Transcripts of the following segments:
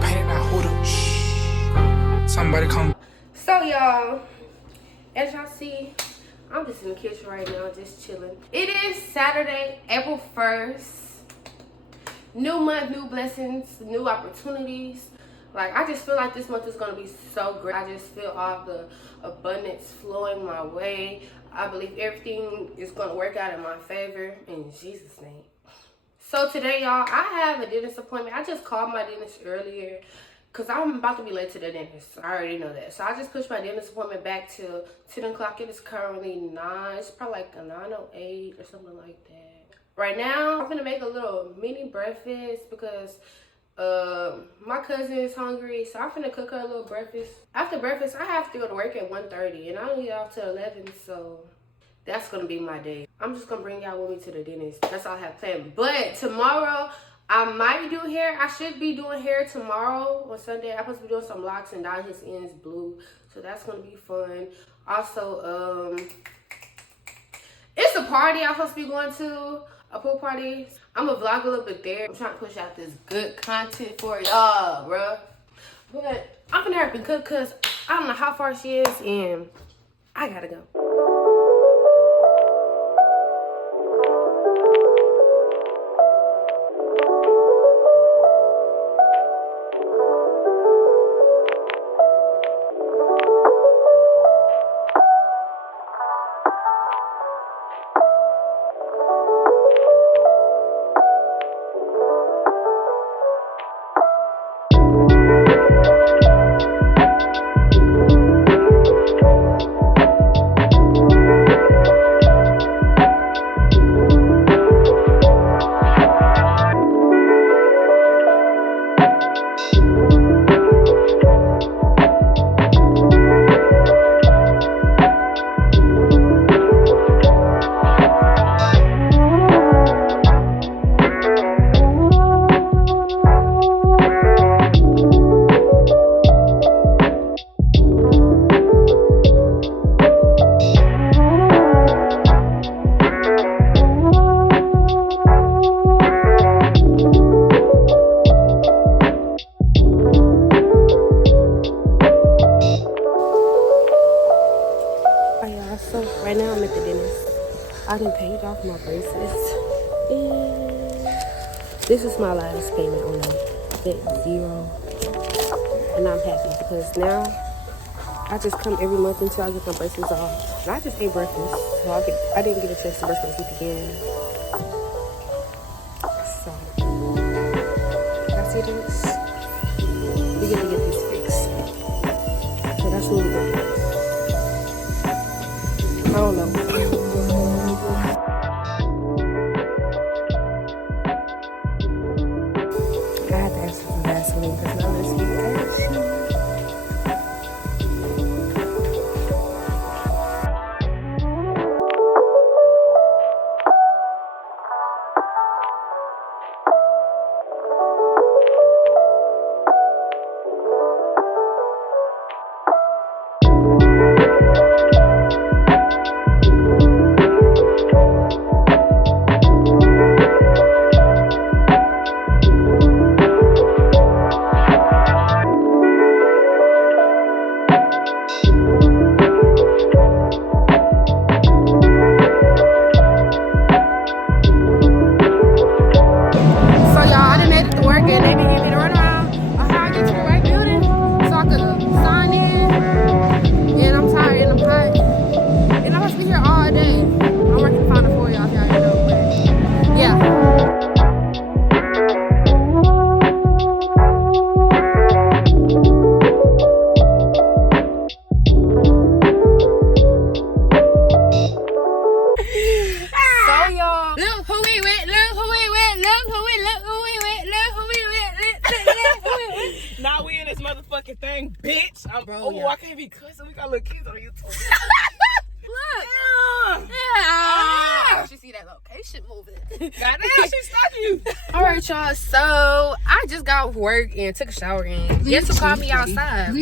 pay that hold up. Shh. Somebody come. So y'all, as y'all see, I'm just in the kitchen right now, just chilling. It is Saturday, April 1st. New month, new blessings, new opportunities. Like, I just feel like this month is gonna be so great. I just feel all the abundance flowing my way. I believe everything is gonna work out in my favor in Jesus' name. So today, y'all, I have a dentist appointment. I just called my dentist earlier because I'm about to be late to the dentist. I already know that. So I just pushed my dentist appointment back to 10 o'clock. It is currently 9. It's probably like a 9:08 or something like that. Right now, I'm gonna make a little mini breakfast because my cousin is hungry. So I'm gonna cook her a little breakfast. After breakfast, I have to go to work at 1:30 and I don't get off till 11. So that's gonna be my day. I'm just gonna bring y'all with me to the dentist. That's all I have planned. But tomorrow, I might do hair. I should be doing hair tomorrow on Sunday. I'm supposed to be doing some locks and dyeing his ends blue. So that's gonna be fun. Also, it's a party I'm supposed to be going to. A pool party. I'm gonna vlog a little bit there. I'm trying to push out this good content for y'all, bruh. But I'm gonna hurry up and cook because I don't know how far she is and I gotta go. Right now I'm at the dentist. I done paid off my braces. And this is my last payment on them. At 0. And I'm happy because now I just come every month until I get my braces off. And I just ate breakfast. So I didn't get a chance to brush my teeth again. So I see this. We get to get these fixed. So that's what we're going to do. I don't know. I had to ask for some Vaseline because my lips be itchy. motherfucking thing, bitch. I can't be cussing. We got little kids on YouTube. Look. Yeah. She see that location moving. Goddamn, she's stalking you. All right, y'all. So I just got off work and took a shower and guess who called me outside?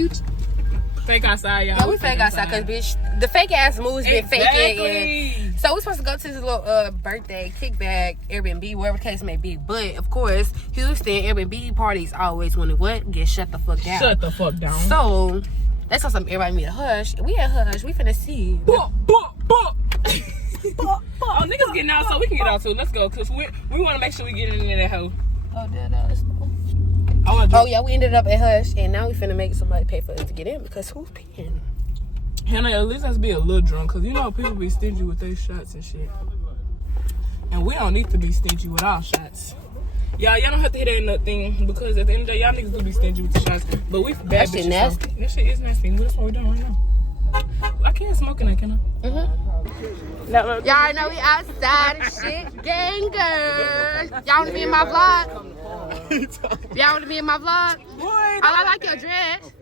Fake outside, y'all. Yeah, we fake outside because, bitch, the fake ass moves been faking. So we're supposed to go to this little birthday kickback Airbnb, wherever the case may be. But of course, Houston Airbnb parties always want to what? Get shut the fuck down. Shut the fuck down. So that's how some everybody meet a hush. We at hush. We finna see. Oh, niggas getting out, so we can get out too. Let's go, cause we want to make sure we get in that hoe. Oh, let's go. Oh yeah, we ended up at hush, and now we finna make somebody pay for us to get in because who's paying? Hannah, at least let's be a little drunk, cause you know people be stingy with their shots and shit, and we don't need to be stingy with our shots. Y'all don't have to hit that nut thing because at the end of the day, y'all niggas do be stingy with the shots, but we bad that shit bitches. nasty. So that shit is nasty. That's what we're doing right now. I can't smoke in that, can I? Y'all know we outside and shit, gangers. Y'all wanna be in my vlog? Y'all wanna be in my vlog? I like your dress.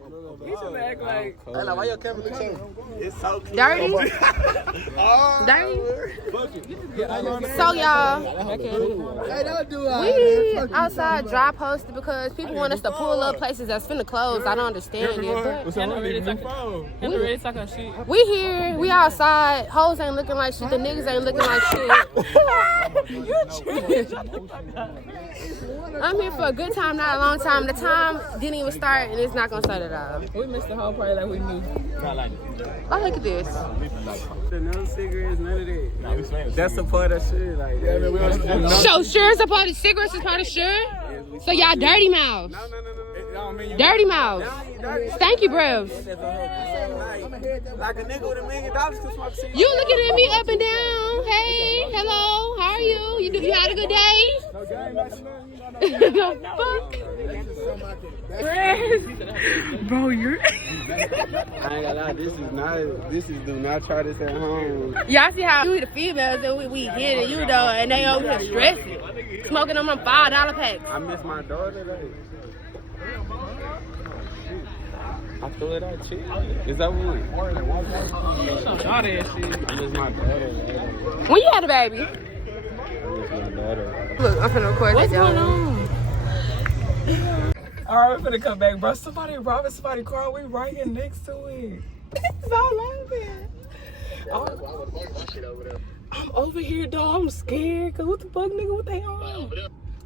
You should act like. Why your camera look so? It's so clean. Dirty? Dirty? So y'all, we outside dry posted because people want us to pull up places that's finna close. I don't understand it, but Hannah ready to talk her shit. we here, we outside. Hoes ain't looking like shit. The niggas ain't looking like shit. I'm here for a good time, not a long time. The time didn't even start, and it's not gonna start at all. We missed the whole party like we knew. Oh, look at this. No cigarettes, none of that. That's a part of shit. Like, So sure is a part of cigarettes is part of sure? So y'all dirty mouths. No. Dirty mouths. Stanky breaths. Like a nigga with $1 million could smoke cigarettes. You looking at me up and down. Hey, hello, how are you? You had a good day? The fuck? Bro, you're. I ain't gonna lie, this is do not try this at home. Y'all see how we the females and we hit it, you know, and they over here stressing. Smoking them $5 packs. I miss my daughter today. I threw it out, chick. Is that what? All that shit. I miss my daughter. When you had a baby? I miss my daughter. Look, I'm finna record What's this, going y'all. on? Alright, we're gonna come back, bro. Somebody robbing somebody's car. We right here next to it. It's all over. I'm over here, dog. I'm scared. Cause what the fuck, nigga? What they on?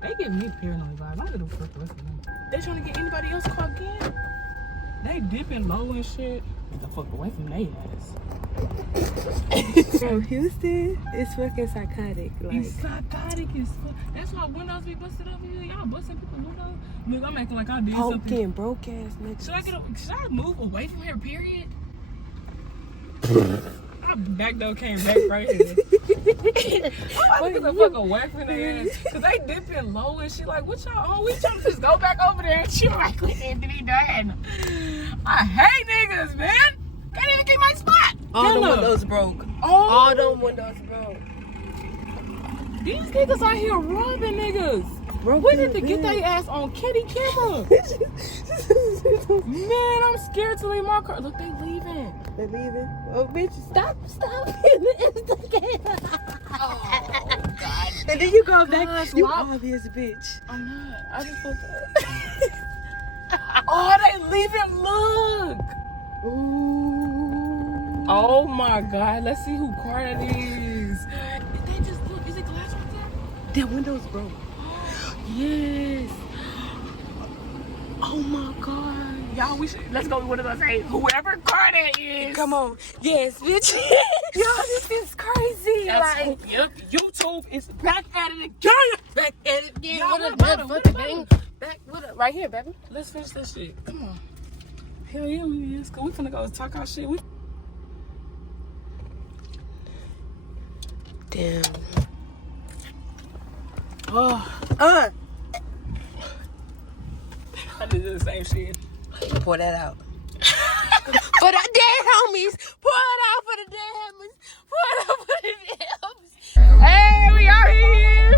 They giving me paranoid vibes. I don't give a fuck the rest of them. They trying to get anybody else caught again? They dipping low and shit. Get the fuck away from their ass. Bro, Houston is fucking psychotic. Like, It's psychotic as fuck. That's why windows be busted over here. Y'all busting people windows. Look, I'm acting like I did something. poking broke ass niggas. Should I move away from here, period? I back door came back right here. I'm about to get the fuck away from their ass. Cause they dipping low and shit. Like, what y'all on? We trying to just go back over there and chill like we need to be done. I hate niggas, man. Can't even keep my spot. All the Hella. windows broke. All them windows broke. these niggas out here robbing niggas. Broke We in need the to get bed. their ass on kitty camera. Man, I'm scared to leave my car. Look, they leaving. They leaving. Oh, bitch, stop. Oh, God. And then you go back. Gosh, You wow. obvious bitch. I'm not. I just thought that. Oh, they leaving. Look. Ooh. Oh, my God. Let's see who car that is. Did they just look? Is it glass right there? Their windows broke. Yes. Oh, my God. Y'all, let's go. What did I say? Whoever car that is. Come on. Yes, bitch. Yo, this is crazy. That's Like, yep, YouTube is back at it again. Back at it again. Y'all, What what a about motherfucking it? thing. Back with it. Right here, baby. Let's finish this shit. Come on. Hell yeah, we is. Cause we finna go talk our shit. damn. Oh, I did the same shit. Pour that out. For the dead homies. Pour it out for the dead homies. Pour it out for the dead homies. Hey, we out here.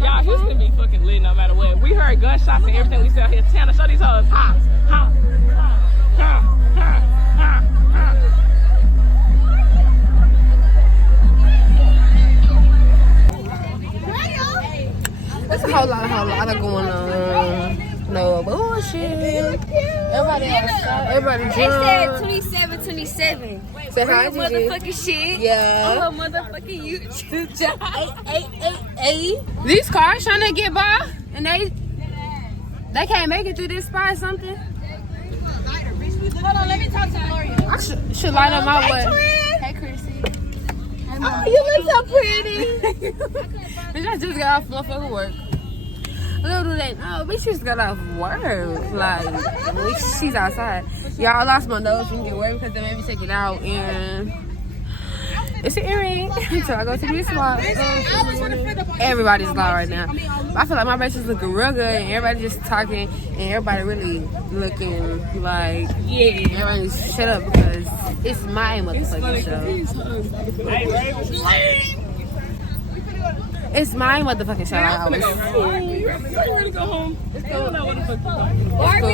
Y'all, Houston be fucking lit no matter what. We heard gunshots and everything we sell here. Tanner, show these hoes. Ha, ha, ha, ha, ha, ha, ha. There's a whole lot of going on. No bullshit. Everybody They drunk. said 27. Say hi, Real Gigi. motherfucking shit. Yeah. On her motherfucking YouTube channel. These cars trying to get by, and they can't make it through this spot or something. Hold on, let me talk to Gloria. I should light up my way. Hey, Chrissy. Oh, you look so pretty. Bitch, I just got off motherfucking work. Little do they know, bitch, she just got off work. Like, she's outside. Y'all, I lost my nose from getting away because they made me take it out, and it's an earring until I go to this spot. Everybody's loud right now. I feel like my bitch is looking real good, and everybody just talking, and everybody really looking like, yeah. Everybody just shut up because it's my motherfucking show. It's my motherfucking show. I always say. You ready to go home? They don't know what the fuck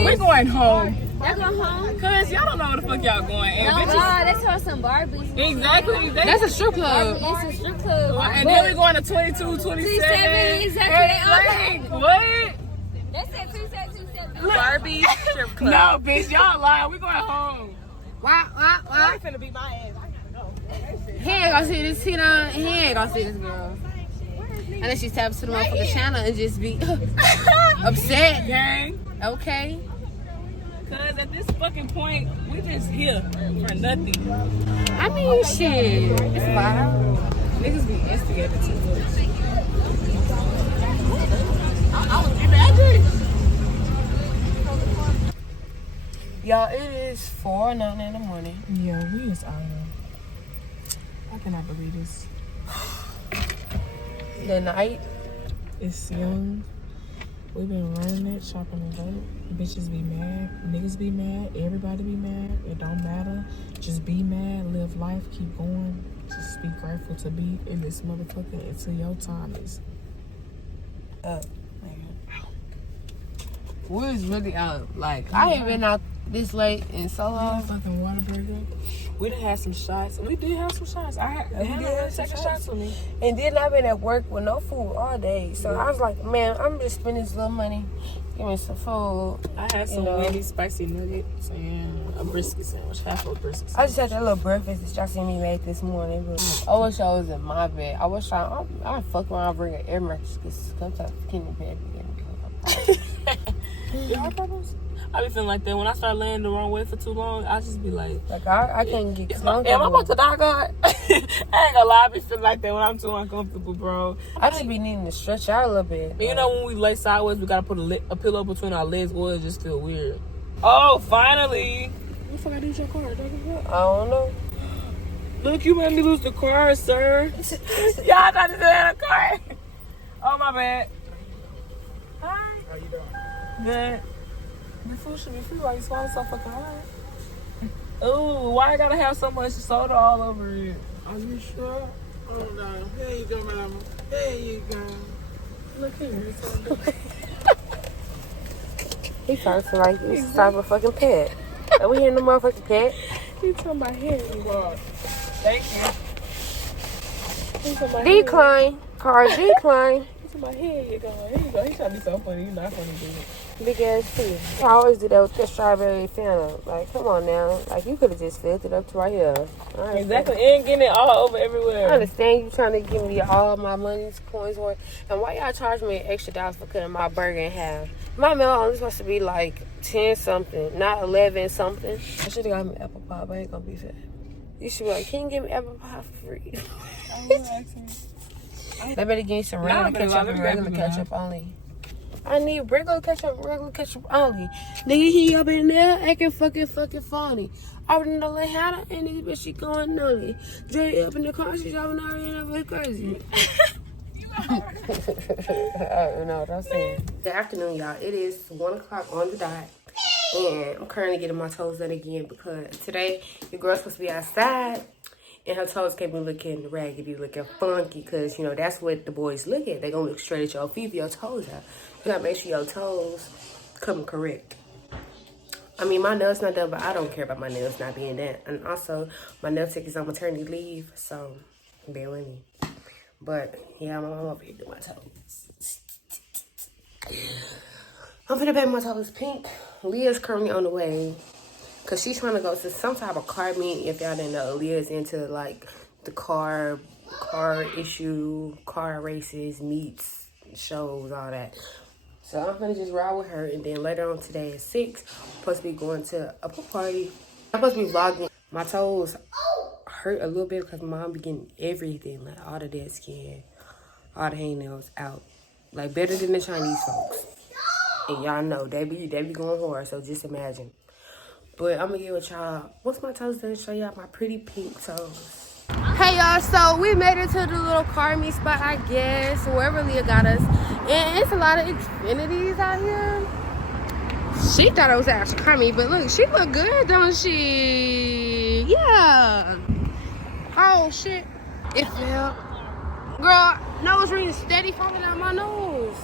We're going home. Y'all going home? Cause y'all don't know where the fuck y'all going. And No, that's for some Barbies. exactly. That's a strip club. It's a strip club. And then we going to 22, 27. Exactly. What? They said 27. Barbie strip club. No, bitch, y'all lying. We going home. Why? Finna beat my ass. He ain't gonna see this. He ain't gonna see this girl. Unless she taps to the motherfucking channel and just be upset. Gang. Okay. Cause at this fucking point, we just here for nothing. I mean, shit. It's fine. Niggas be instigated too much. Y'all, it is 4:09 in the morning. Yeah, we is out here. I cannot believe this. The night. It's young. We've been running it, shopping and vote. Bitches be mad. Niggas be mad. Everybody be mad. It don't matter. Just be mad. Live life. Keep going. Just be grateful to be in this motherfucker until your time is up. We was really out. Like, I ain't been out this late in so long. Fucking Whataburger. We done had some shots. We did have some shots. I did have some shots with me. And then I've been at work with no food all day. So I was like, man, I'm just spending this little money. Give me some food. I had some Wendy's spicy nuggets and a brisket sandwich. Half a brisket sandwich. I just had that little breakfast that y'all seen me make this morning. But I wish I was in my bed. I wish I fuck around, bring an air mattress because sometimes Kenny bed be getting Y'all problems? I be feeling like that when I start laying the wrong way for too long. I just be like I can't get comfortable. Am I about to die, God? I ain't gonna lie, I be feeling like that when I'm too uncomfortable, bro. I just be needing to stretch out a little bit. You know when we lay sideways, we gotta put a pillow between our legs, or it just feel weird. Oh, finally! What the fuck I do with your car? I don't know. Look, you made me lose the car, sir. Y'all thought this had a car. Oh, my bad. Hi. How you doing? Good. The food should be free. Why you swallow so fucking hard? Ooh, why I gotta have so much soda all over it? Are you sure? Oh no. Here you go, mama. Here you go. Look here. He talks like this type of fucking pet. Are we hearing the motherfucking pet? He talking about here you are. Thank you. Decline. Car decline. He talking about here you go. Here you go. He trying to be so funny. You're not funny, dude. Big ass tea. I always do that with the strawberry Fanta. Like, come on now. Like, you could have just filled it up to right here. Exactly. And getting it all over everywhere. I understand you trying to give me all my money's coins worth. And why y'all charge me an extra $1 for cutting my burger in half? My meal only supposed to be like 10 something, not 11 something. I should have got me apple pie, but I ain't gonna be fat. You should be like, can you give me apple pie for free? They better give me some regular ketchup and regular ketchup only. I need regular ketchup only. Nigga, he up in there acting fucking funny. I wouldn't know like how to end this bitch, she going nutty. Dre up in the car, she's driving out here and I'm crazy. I don't know what I'm saying. Good afternoon, y'all. It is 1 o'clock on the dot. And I'm currently getting my toes done again because today your girl's supposed to be outside. And her toes can't be looking raggedy, looking funky, because, you know, that's what the boys look at. They gonna look straight at your feet for your toes out. You gotta make sure your toes come correct. I mean, my nails not done, but I don't care about my nails not being done. And also, my nail tech is on maternity leave, so bear with me. But, yeah, I'm over here doing my toes. I'm finna paint my toes pink. Leah's currently on the way because she's trying to go to some type of car meet. If y'all didn't know, Leah's into like the car issue, car races, meets, shows, all that. So I'm gonna just ride with her, and then later on today at 6, I'm supposed to be going to a pool party. I'm supposed to be vlogging. My toes hurt a little bit because mom be getting everything, like all the dead skin, all the hangnails out, like better than the Chinese folks. And y'all know they be going hard, so just imagine. But I'm gonna get with y'all once my toes done, show y'all my pretty pink toes. Hey y'all, so we made it to the little car meet spot, I guess, wherever Leah got us. And it's a lot of Xfinities out here. She thought it was actually car meet, but look, she look good, don't she? Yeah. Oh shit. It fell. Girl, nose ring is steady falling out my nose.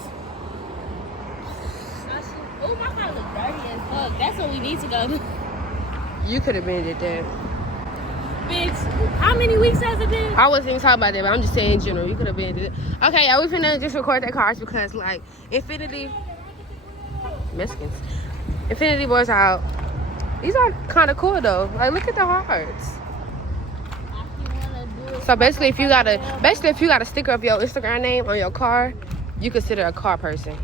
Oh, my car look dirty as fuck. That's what we need to go to. You could have been at that. Bitch, how many weeks has it been? I wasn't even talking about that, but I'm just saying in general. You could have been at that. Okay, yeah, we finna just record their cars because, like, Infinity Mexicans. Infinity Boys out. These are kind of cool, though. Like, look at the hearts. So basically, if you got a sticker of your Instagram name on your car, you consider a car person.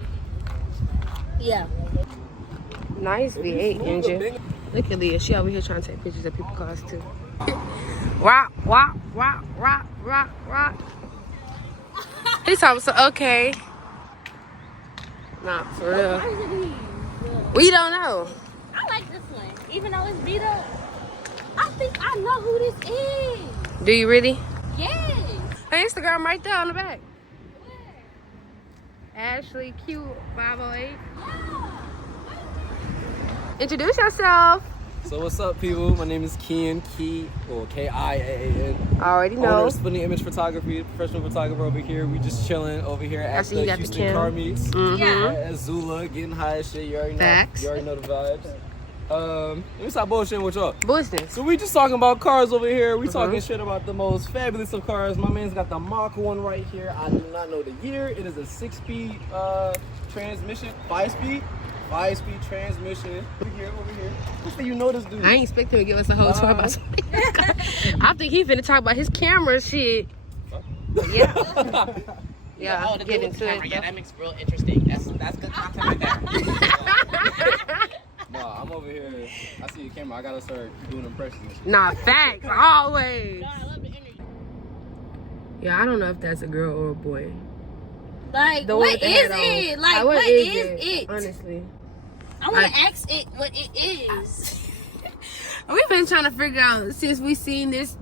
Yeah. Nice V8 engine. Look at Leah. She over here trying to take pictures of people's cars too. Rock, rock, rock, rock, rock, rock. He's talking so okay. Nah, for real. Why is it these? We don't know. I like this one, even though it's beat up. I think I know who this is. Do you really? Yes. Her Instagram right there on the back. Where? Ashley Q 508. Introduce yourself. So what's up, people? My name is Kian, Kiaan. Already know. Owner of Splendid Image Photography, professional photographer over here. We just chilling over here at see you the got the Houston cam. car meets. Yeah. At Zula, getting high as shit. You already know. Facts. You already know the vibes. Let me stop bullshitting with y'all. Business. So we just talking about cars over here. We talking shit about the most fabulous of cars. My man's got the Mach 1 right here. I do not know the year. It is a 6-speed transmission, 5-speed transmission. Over here. What's the, you know this dude? I ain't expect him to give us a whole tour about something. I think he finna talk about his camera shit. Yeah. Yeah, Oh, the get dude with into the camera. it. Yeah, that makes it real interesting. That's good content right there. No, I'm over here. I see your camera. I gotta start doing impressions and shit. Nah, facts, always. I love the energy. Yeah, I don't know if that's a girl or a boy. Like, The one what with the is hat on. it? Like, what is it? Honestly. I want to ask it what it is. We've been trying to figure out since we seen this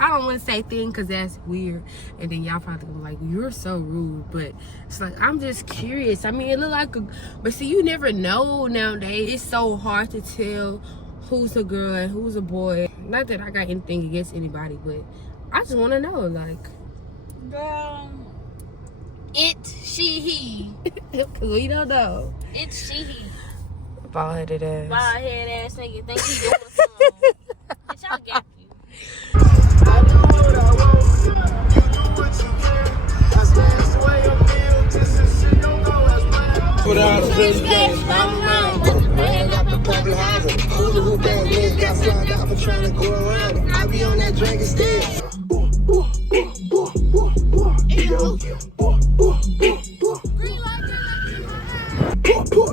I don't want to say thing because that's weird, and then y'all probably gonna be like, you're so rude, but it's like, I'm just curious. I mean, it look like but see, you never know nowadays. It's so hard to tell who's a girl and who's a boy. Not that I got anything against anybody, but I just want to know, like, Girl, it, she, he. because we don't know. It, she, he. Bald-headed ass. Bald head ass nigga think he doing something. Bitch, I'll gap you. Without a bitch game, I'm around. Man got the purple house. Who's the who bad bitch got slugged out for trying to go around. I be on that drink instead.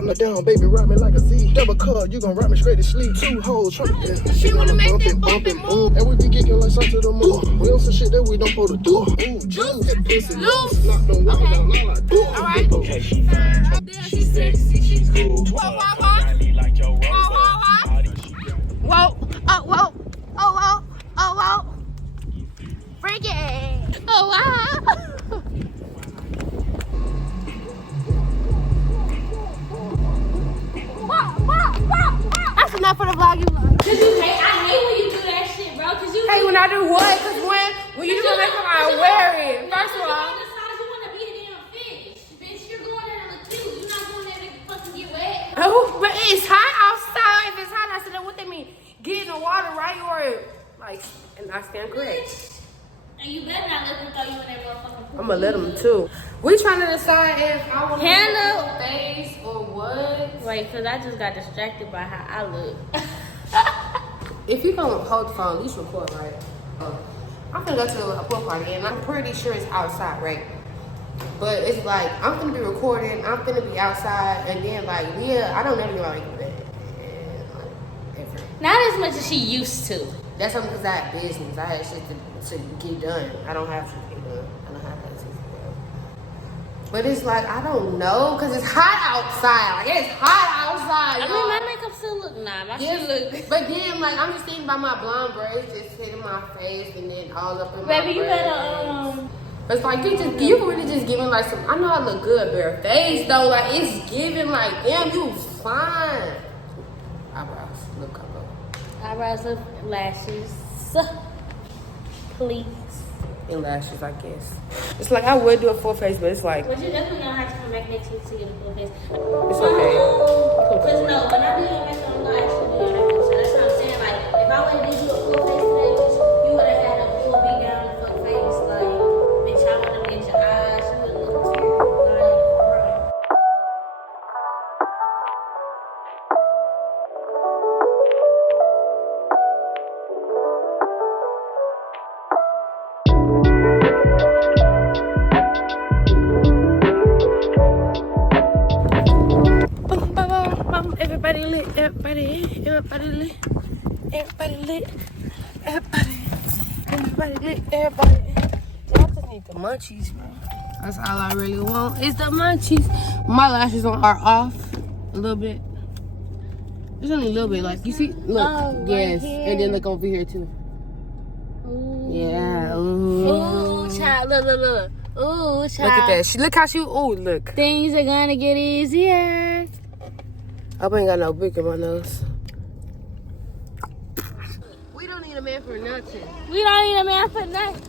Look down, baby, ride me like a Z. Double cut, you gon' ride me straight to sleep. 2 hoes, she wanna make that bump and move. And we be kicking like something to the moon. We on some shit that we don't put to do. Ooh, juice, pussy, loose. Knock them walk down like do. Alright. Okay, she fine. She's sexy, she's cool. Whoa. Oh. Freaky. Oh, wow. That's enough for the vlog. You vlog. Cause you hate, I hate when you do that shit, bro. Cause you Hey, when I do what? Cause when you do that, I wear it. First of all. You wanna be a damn fish. Bitch, you're going there to look cute. You're not going there to fucking get wet. Oh, but it's hot outside. If it's hot outside, then what they mean? Get in the water, right? Or like, and I stand correct. And you better not let them throw you in that motherfucking pool. I'm gonna let them too. We trying to decide if I want to Hannah. face or what. What? Wait, because I just got distracted by how I look. If you gonna hold the phone, at least record, right? I'm gonna go to a pool party and I'm pretty sure it's outside, right? But it's like, I'm gonna be recording, I'm gonna be outside, and then like, yeah, I don't ever like that. Not as much as she used to. That's something because I had business. I had shit to get done. I don't have shit to get done. I don't have that shit to get done. But it's like, I don't know, because it's hot outside. Like, it's hot outside. I mean, my makeup still look nice. My shit look. But then, like, I'm just thinking about my blonde braids just hitting my face and then all up in my Baby, you braids. better, It's like, you can really just give me, like, some, I know I look good bare face, though. Like, it's giving, like, damn, you fine. Eyebrows, look up. eyebrows up, lashes. Please. And lashes, I guess. It's like, I would do a full face, but it's like, But you definitely gonna have to come back next week to get a full face. it's okay. Because no, when I do your makeup, I'm gonna actually do your makeup. So that's what I'm saying. Like, if I would have did you a full face today, bitch, you would have had a full beat down the full face. Like, bitch, I would have get your eyes. You would look terrible. Like, bro. Everybody lit, everybody lit, everybody lit, everybody lit, everybody lit, everybody. I just need the munchies, bro. That's all I really want is the munchies. My lashes are off a little bit. Just only a little bit, like you see. Look, Oh, yes, right here. and then look over here too. Ooh. Yeah. Ooh. Ooh, child. Look. Ooh, child. Look at that. Look how she. Ooh, look. Things are gonna get easier. I ain't got no brick in my nose. We don't need a man for nothing. We don't need a man for nothing.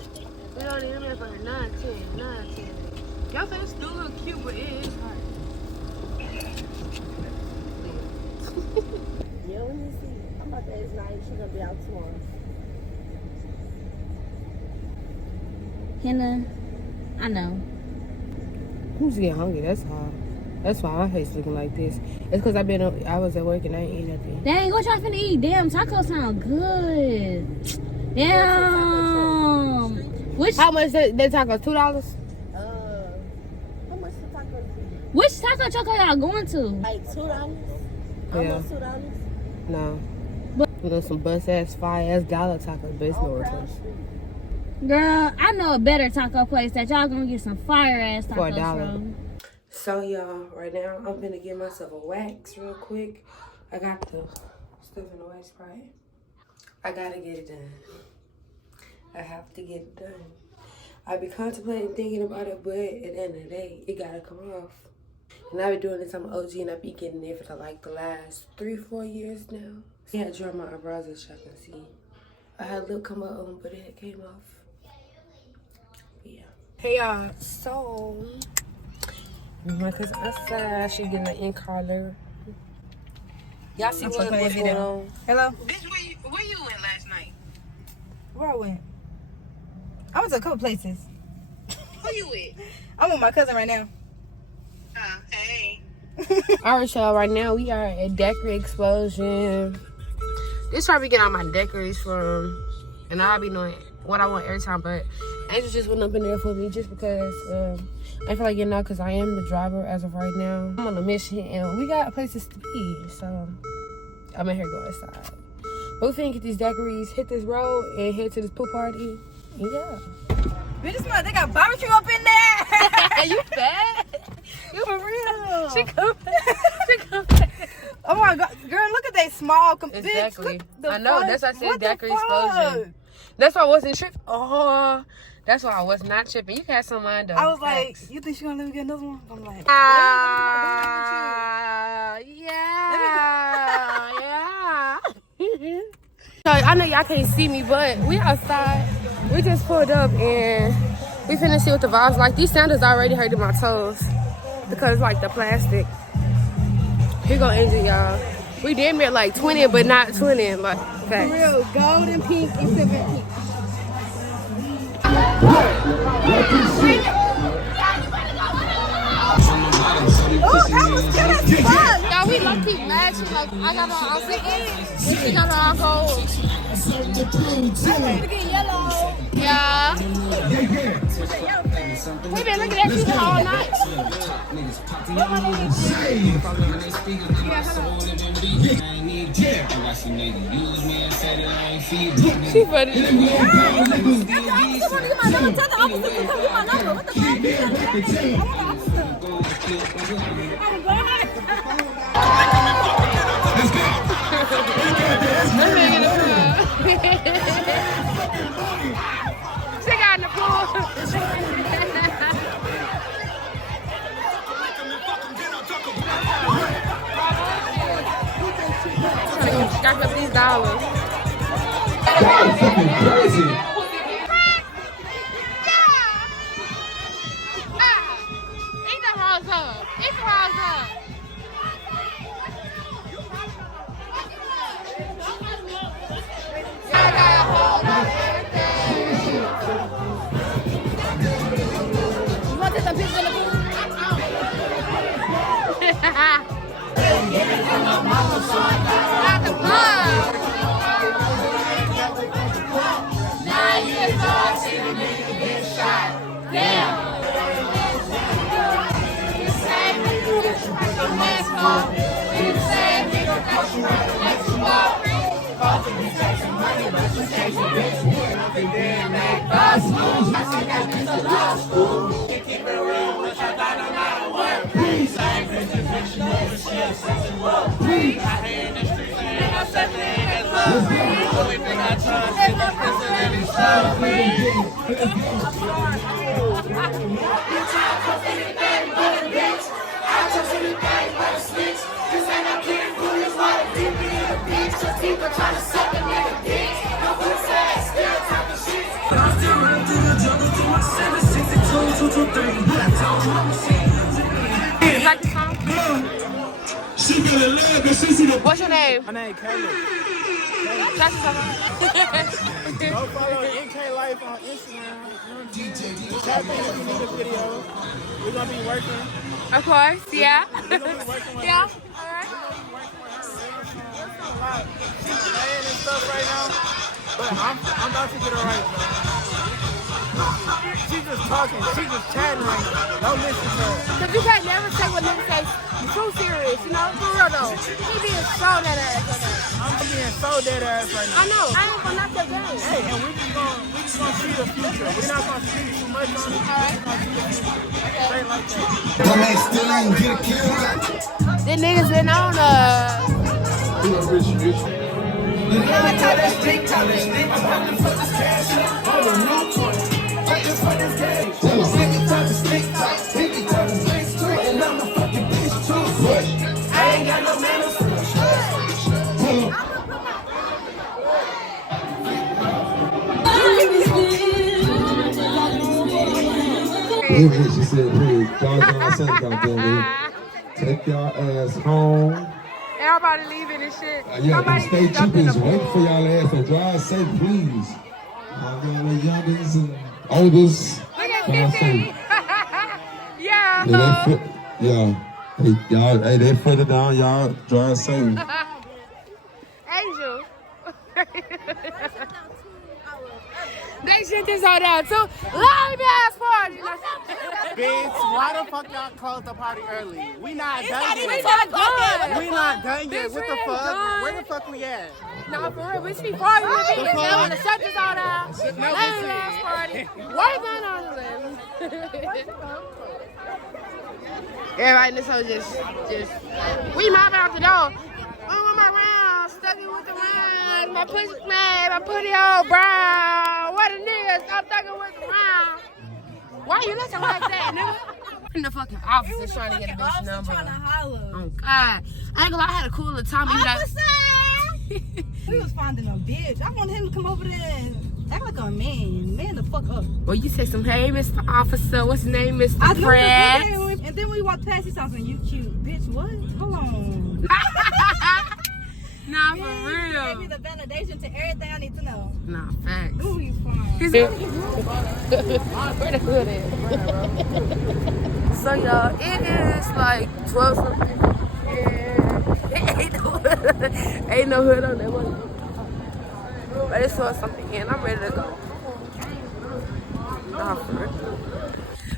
We don't need a man for nothing. Your face do look cute, but it is hard. Yeah, let me see. I'm about to ask Naya. She's gonna be out tomorrow. Henna, I know. Who's getting hungry? That's hard. That's why my face looking like this. It's because I was at work and I ain't eat nothing. Dang, what y'all finna eat? Damn, tacos sound good. Damn. Which How much that tacos? $2? How much the tacos be? which taco truck are y'all going to? Like $2? Yeah. Almost $2? No. You know, some bust ass, fire ass dollar tacos, but it's no return. Girl, I know a better taco place that y'all gonna get some fire ass For tacos $1. from. So y'all, right now I'm gonna give myself a wax real quick. I got the stuff in the wax right. I gotta get it done. I have to get it done. I be contemplating thinking about it, but at the end of the day, it gotta come off. And I been doing this, I'm an OG, and I be getting it for like the last 3-4 years now. See, I draw my eyebrows as y'all can see. I had a lip come up on, but it came off. Yeah. Hey y'all, so my cousin outside, she getting an in collar. Y'all see what's going on? Hello? Bitch, where you went last night? Where I went? I went to a couple places. Who you with? I'm with my cousin right now. Hey. Alright, y'all, right now we are at Decorative Explosion. This is where we get all my decorations from. And I'll be knowing what I want every time, but Angel just went up in there for me just because I feel like getting out because I am the driver as of right now. I'm on a mission and we got places to be, so I'm in here going inside. But we finna get these daiquiris, hit this road, and head to this pool party. Yeah. Bitch, smell, they got barbecue up in there. You fat? You For real. She come back. Oh my God. Girl, look at that small. Exactly. Bitch, look, I know. fuck? That's why I said What the daiquiri fuck? explosion. That's why I wasn't tripping. Oh, that's why I was not tripping. You had some mind though. I was like, Facts. you think she gonna let me get another one? I'm like, yeah. So I know y'all can't see me, but we outside. We just pulled up and we finna see what the vibes like. These sandals already hurting my toes because like the plastic. Here go Angel, y'all. We damn near like 20, but not 20. Like, facts. for real, gold and pink and silver and pink. From the bottom, Y'all, we low key mad. She like, I got my outfit in. And she got her on gold. Yeah. We been looking at you all night. She funny. She got in the pool. Stack up these dollars. Y'all fucking crazy. Eat the rose up. Eat the rose up. You want to take some pictures in the pool? Not the plug. Now you saw she the nigga get shot. Damn. You say we do this for the next one. You say we don't know you for the next one. Both of you take some money, but you take some bitch. Nothing damn make us move. I see that bitch a law school. You keep it real, which I got no matter what. Please, I ain't been to bitch, you know that she a sexual. Please, I hear in the streets and I'm such a nigga's love. The only thing I trust is the person that he showed me. People try to suck a nigga dick. No pussy ass, still talking shit. I'm still running through the jungle to my 762. You like the song? She gonna love because she see the. What's your name? My name Caleb. That's your song. Go follow NK Life on Instagram. Tap in if you need a video. We're gonna be working. Of course, yeah. We're gonna be working with Yeah, her. all right. She's playing and stuff right now, but I'm about to get her right, bro. She's just talking, she's just chatting right now. Don't listen to her. Because you can't never take what niggas say too serious, you know? For real though. He being so dead ass right now. I'm being so dead ass right now. I know. I ain't gonna knock your game. Hey, and we just gonna see the future. We're not gonna speak too much on it. We're gonna see the future. Straight like that. Dumbass still ain't get a kill. The niggas been on She said, please, y'all say goddamn take y'all ass home. everybody leaving and shit. Yeah, Somebody and stay just jumped in cheap the wait pool. for y'all ass to drive safe, please. Y'all got the youngest and oldest. Look at Drive 50. safe. Yeah. Hey, they further down, y'all drive safe. Angel. They shit this all down too. Live ass party. Bitch, why the fuck y'all close the party early? We not done We yet. not good. We not done yet. Bitch, What we the ain't fuck? done. Where the fuck we at? Nah, for real, bitch, we party with me. They fuck? want to shut this all down. No, Lame bitch. ass party. Why going on the list? Everybody in this hoe just, we mopping out the door. Oh, my round, stuck it with the round. My pussy mad, my putty all brown. What a nigga, stop thugging with the round. Why you looking like that, nigga? In the fucking office trying to get a bitch number. Trying to holler. Oh, God. I ain't gonna lie, I had a cool little Tommy. We was finding a bitch. I want him to come over there and act like a man. Man the fuck up. Well, you say some, hey, Mr. Officer, what's his name, Mr. I know Pratt? and then we walked past, he talking, you cute. Bitch, what? Hold on. Nah, for real. gave me the validation to everything I need to know. Nah, facts. Ooh, you fine. He's where the hood at? So y'all, it is like 12 something. Yeah. Ain't no hood on that one. But it's 12 something and I'm ready to go. Nah, for real.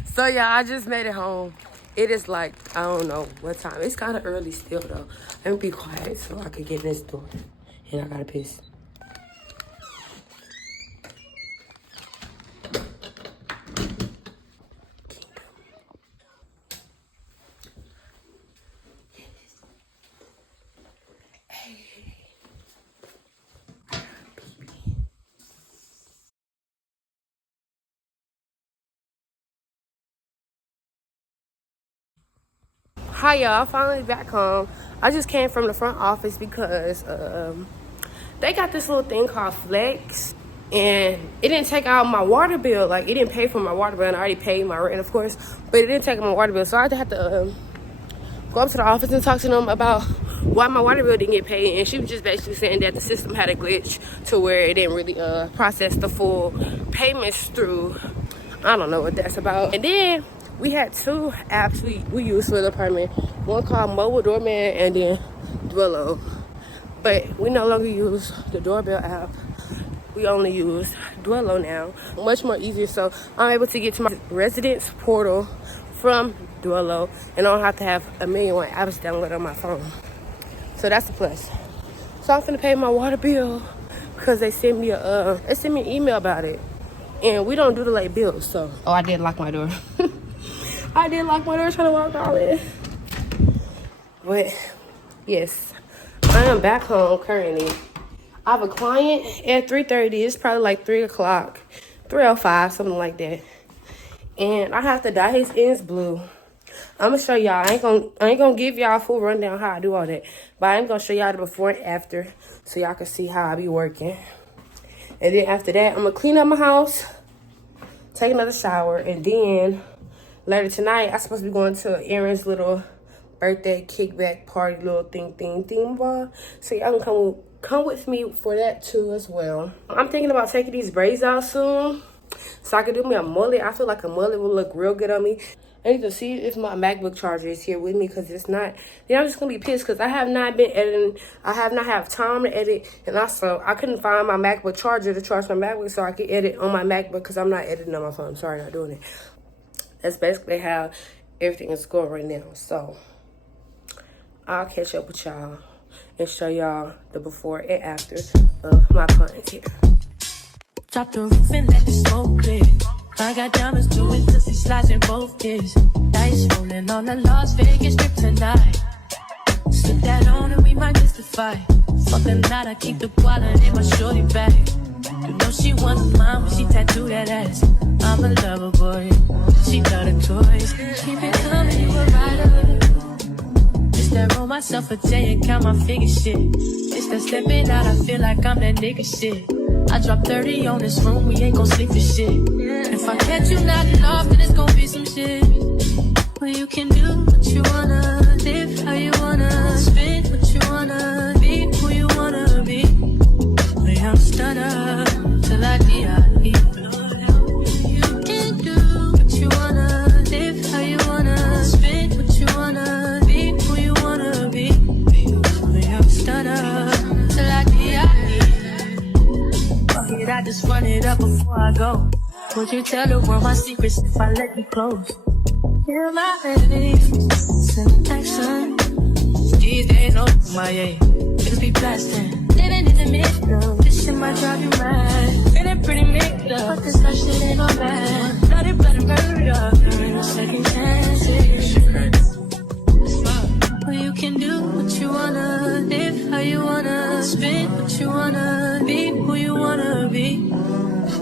So y'all, I just made it home. It is like, I don't know what time. It's kind of early still though. Let me be quiet so I can get in this door. And I gotta piss. Hi y'all, finally back home. I just came from the front office because they got this little thing called Flex, and it didn't take out my water bill. Like, it didn't pay for my water bill, and I already paid my rent, of course, but it didn't take out my water bill. So I had to go up to the office and talk to them about why my water bill didn't get paid. And she was just basically saying that the system had a glitch to where it didn't really process the full payments through. I don't know what that's about. And then we had two apps we used for the apartment. One called Mobile Doorman and then Dwello. But we no longer use the doorbell app. We only use Dwello now. Much more easier, so I'm able to get to my residence portal from Dwello and I don't have to have 1,000,001 apps downloaded on my phone. So that's a plus. So I'm finna pay my water bill because they sent me an email about it. And we don't do the late bills, so. Oh, I did lock my door. I did lock my door trying to walk all in. But yes, I am back home currently. I have a client at 3:30. It's probably like 3 o'clock, 3:05, something like that. And I have to dye his ends blue. I'm gonna show y'all. I ain't gonna give y'all a full rundown how I do all that, but I am gonna show y'all the before and after so y'all can see how I be working. And then after that, I'm gonna clean up my house, take another shower, and then later tonight, I'm supposed to be going to Aaron's little birthday kickback party, little theme ball. So y'all can come with me for that too as well. I'm thinking about taking these braids out soon so I can do me a mullet. I feel like a mullet will look real good on me. I need to see if my MacBook charger is here with me, because it's not. Then I'm just gonna be pissed because I have not been editing. I have not had time to edit, and also I couldn't find my MacBook charger to charge my MacBook so I could edit on my MacBook because I'm not editing on my phone. Sorry, not doing it. That's basically how everything is going right now. So I'll catch up with y'all and show y'all the before and after of my clients here. Drop the roof and let the smoke clear. I got diamonds doing pussy slides in both ears. Dice rolling on the Las Vegas strip tonight. Slip that on and we might miss the fight. Fuck the night, I keep the wallet in my shorty bag. You know she wasn't mine when she tattooed that ass. I'm a lover boy, she love the toys. Keep it coming, you a rider. It's that roll myself a J and count my figure shit. It's that stepping out, I feel like I'm that nigga shit. I drop 30 on this room, we ain't gon' sleep for shit. If I catch you nodding off, then it's gon' be some shit. Well, you can do what you wanna, live how you wanna, spin what you wanna, be who you wanna be. A young stunner, till I die. You can do what you wanna, live how you wanna, spin what you wanna, be who you wanna be. A young stunner, till I die. I just run it up before I go. Would you tell the world my secrets if I let you close? You're my baby, some action. These days, no my yeah. Niggas be blasting, living in the middle. This shit might drive you mad. Feeling pretty mixed up, but this life shit ain't all bad. Blood and murder, there ain't no second chances. Well, you can do what you wanna, live how you wanna, spin what you wanna, be who you wanna be.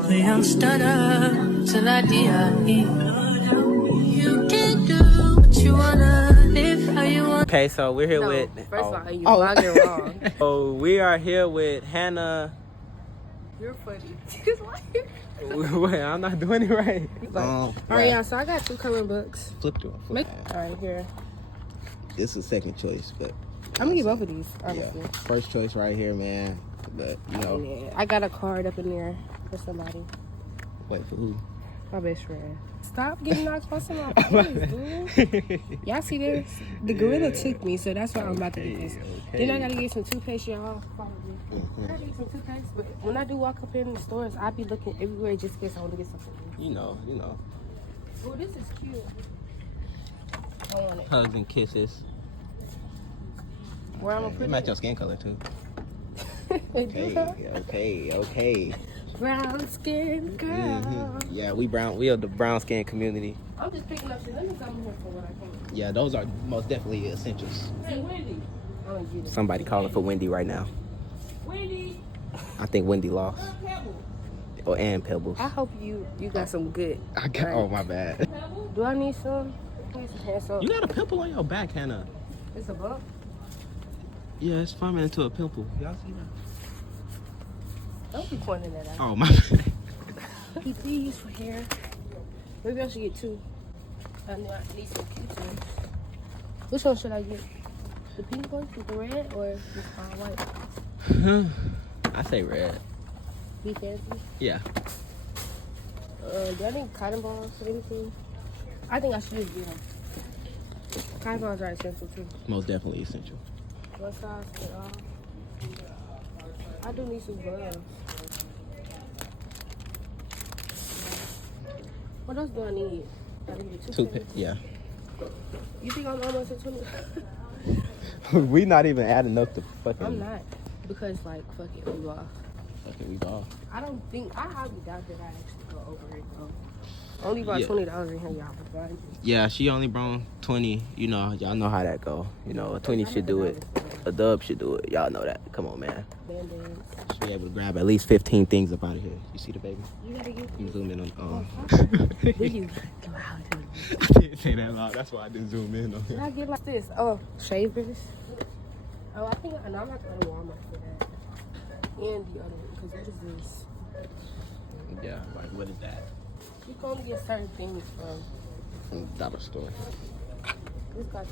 A young stunner, till I die. You can do what you wanna, live how you wanna. Okay, so we're here with. First of all, you vlogging wrong. So we are here with Hannah. You're funny. Wait, I'm not doing it right. All right, y'all. So I got 2 coloring books. Flip through. All right, here. This is second choice, but I'm gonna get both of these, honestly. Yeah. First choice right here, man. But, you know. Yeah, I got a card up in there for somebody. Wait, for who? My best friend. Stop getting knocked by some of my friends, dude. Y'all see this? The gorilla took me, so that's why I'm about to get this. Then I gotta get some toothpaste, y'all. Probably. I gotta get some toothpaste, but when I do walk up in the stores, I be looking everywhere just in case I want to get something. You know. Oh, this is cute. I want it. Hugs and kisses. Where I'm gonna put it? Match your skin color, too. Okay. Brown skin girl. Mm-hmm. Yeah, we are the brown skin community. I'm just picking up shit. Let me come here for what I can. Yeah, those are most definitely essentials. Hey, Wendy. Somebody calling for Wendy right now. Wendy. I think Wendy lost. And Pebbles. I hope you got some good. I got. Oh, my bad. Do I need some? Hand soap. You got a pimple on your back, Hannah. It's a bump? Yeah, it's forming into a pimple. Y'all see that? Don't be pointing that out. Oh, my bad. Keep these for hair. Maybe I should get two. I need some Q-tips. Which one should I get? The pink one with the red or just white? I say red. Be fancy? Yeah. Do I need cotton balls or anything? I think I should just get them. Cotton balls are essential too. Most definitely essential. What size fit all? I do need some gloves. What else do I need? I need toothpaste. Yeah. You think I'm almost at 20? We not even adding up the fucking. I'm not. Because, like, fuck it, we lost. Fuck it, we lost. I highly doubt that I actually go over it, though. Only about $20 in here, y'all. Yeah, she only brought 20. You know, y'all know how that go. You know, a 20 should do it. A dub should do it. Y'all know that. Come on, man. Should be able to grab at least 15 things up out of here. You see the baby? You gotta get. I'm zoom in on. Did you loud? I didn't say that loud. That's why I didn't zoom in on Did I get like this? Oh, shavers. Oh, I think I'm not going to Walmart for that. And the other one, because what is this? Yeah, like what is that? You can only get certain things from the dollar store. This got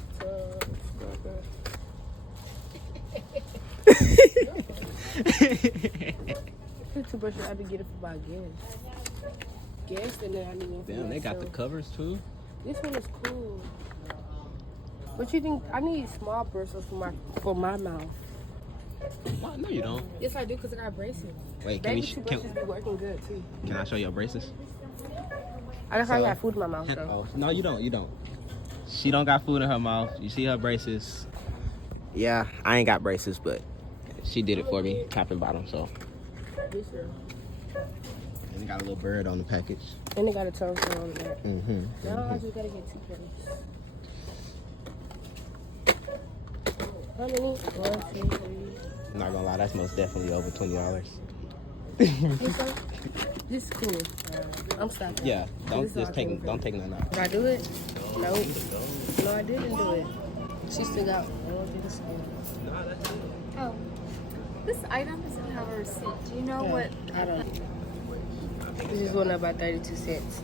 toothbrush I had to get it for my gas, and then I need one for Damn, they got the covers too. This one is cool. But you think I need small bristles for my mouth? What? No, you don't. Yes, I do, because I got braces. Wait, baby toothbrushes be working good too. Can I show your braces? I just got food in my mouth. Oh, no, you don't. You don't. She don't got food in her mouth. You see her braces? Yeah, I ain't got braces, but she did it for me, top and bottom. So. Yes, sir. And it got a little bird on the package. And it got a tongue seal on that. Mm-hmm. Now I just gotta get 2 pairs. How many? 1, 2, 3. I'm not gonna lie, that's most definitely over $20. This is cool. I'm stopping. Yeah, don't take nothing out. Did I do it? Nope. No, I didn't do it. She still got. I don't think it's good. No, that's it. Oh, this item doesn't have a receipt. Do you know what? I don't. This is one about 32 cents.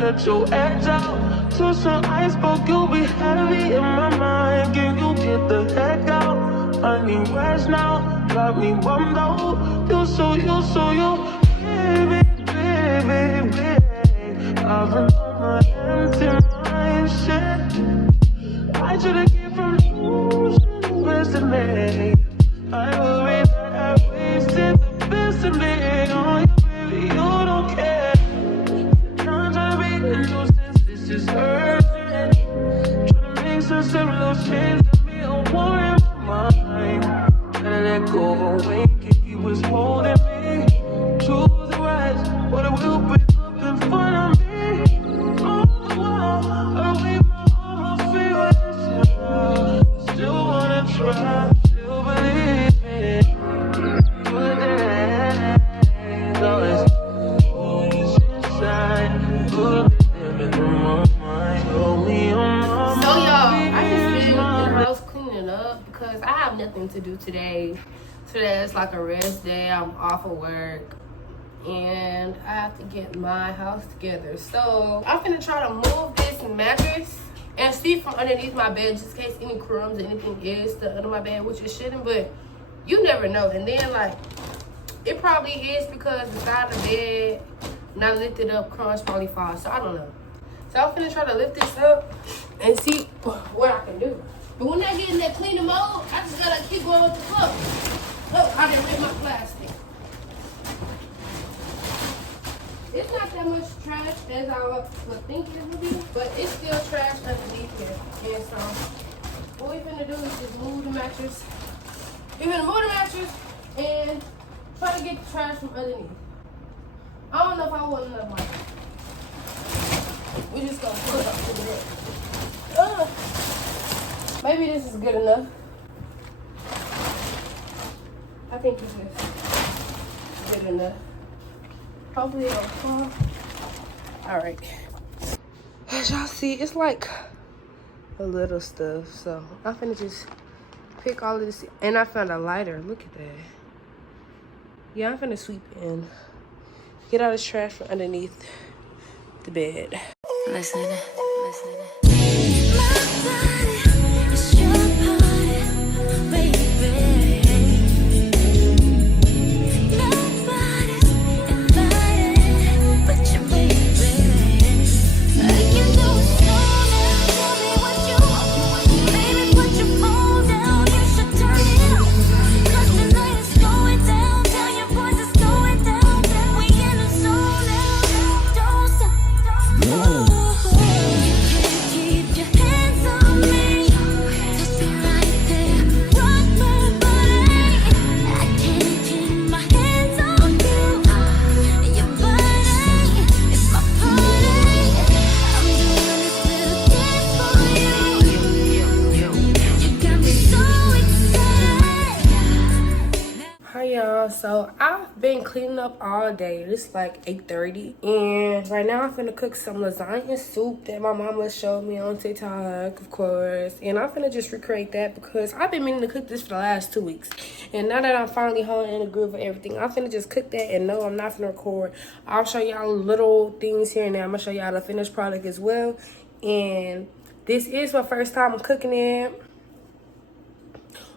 Let your edge out to some iceberg, you'll be heavy in my mind. Can you get the heck out? I need rest now, got me bummed out. You so, baby. I've been on my empty mind, shit. I should've came from losing the best of me. I worry that I wasted the best of me on you, baby, you don't care. This is urgent. Trying to make sense of those chains that me a war in my mind. Gotta let go away, he was holding me. Choose the right, but it will break up in front of me. All the while, I wait my almost feel still wanna try, still believe it. Good days, always inside. Good. because I have nothing to do today. Today is like a rest day. I'm off of work and I have to get my house together. So I'm gonna try to move this mattress and see from underneath my bed just in case any crumbs or anything is still under my bed, which it shouldn't, but you never know. And then like, it probably is because the side of the bed, when I lift it up, crumbs probably fall. So I don't know. So I'm gonna try to lift this up and see what I can do. But when I get in that cleaning mode, I just gotta keep going with the flow. Look, I didn't rip my plastic. It's not that much trash as I would think it would be, but it's still trash underneath here. And so what we're gonna do is just move the mattress. We're gonna move the mattress and try to get the trash from underneath. I don't know if I want another one. We just gonna pull it up to the bed. Maybe this is good enough. I think this is good enough. Hopefully it'll fall. Alright. As y'all see, it's like a little stuff. So I'm finna just pick all of this. And I found a lighter. Look at that. Yeah, I'm finna sweep in. Get all this trash from underneath the bed. Listen. So I've been cleaning up all day. It's like 8:30 and right now I'm finna cook some lasagna soup that my mama showed me on TikTok, of course, and I'm finna just recreate that because I've been meaning to cook this for the last 2 weeks, and now that I'm finally home in the groove of everything, I'm finna just cook that. And no, I'm not finna record. I'll show y'all little things here and there. I'm gonna show y'all the finished product as well, and this is my first time cooking it.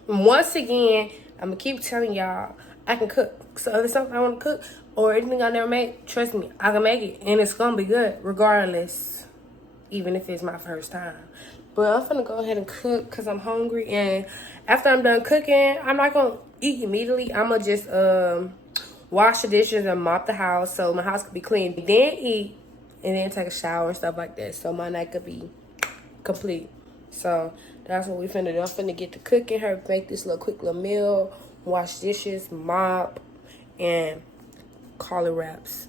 Once again, I'm gonna keep telling y'all I can cook. So if there's something I want to cook or anything I never made, trust me, I can make it. And it's going to be good regardless, even if it's my first time. But I'm going to go ahead and cook because I'm hungry. And after I'm done cooking, I'm not going to eat immediately. I'm going to just wash the dishes and mop the house so my house could be clean. Then eat and then take a shower and stuff like that so my night could be complete. So that's what we finna do. I'm finna get to cooking her, make this little quick little meal, wash dishes, mop, and call it wraps.